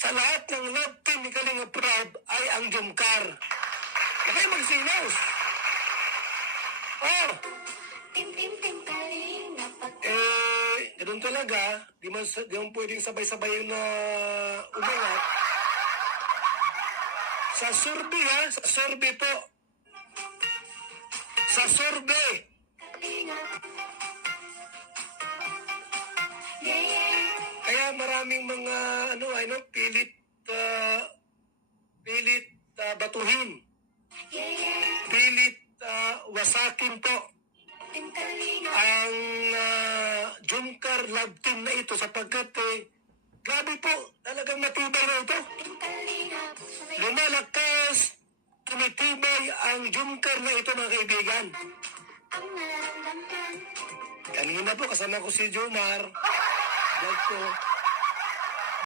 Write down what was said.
sa lahat ng love team ni Kalinga Prab ay ang Jumkar. Huwag kayo magsinos. Oh! Ganun talaga. Di man pwedeng sabay-sabay na umangat. Sa survey ha, sa survey po. Sa survey. Kaya maraming mga pilit batuhin. Pilit wasakin po ang Jumkar love team na ito sapagkat grabe po, talagang matibay na ito. Lumalakas, tumitibay ang Jumkar na ito mga kaibigan. Kanina po kasama ko si Jomar. Vlog ko.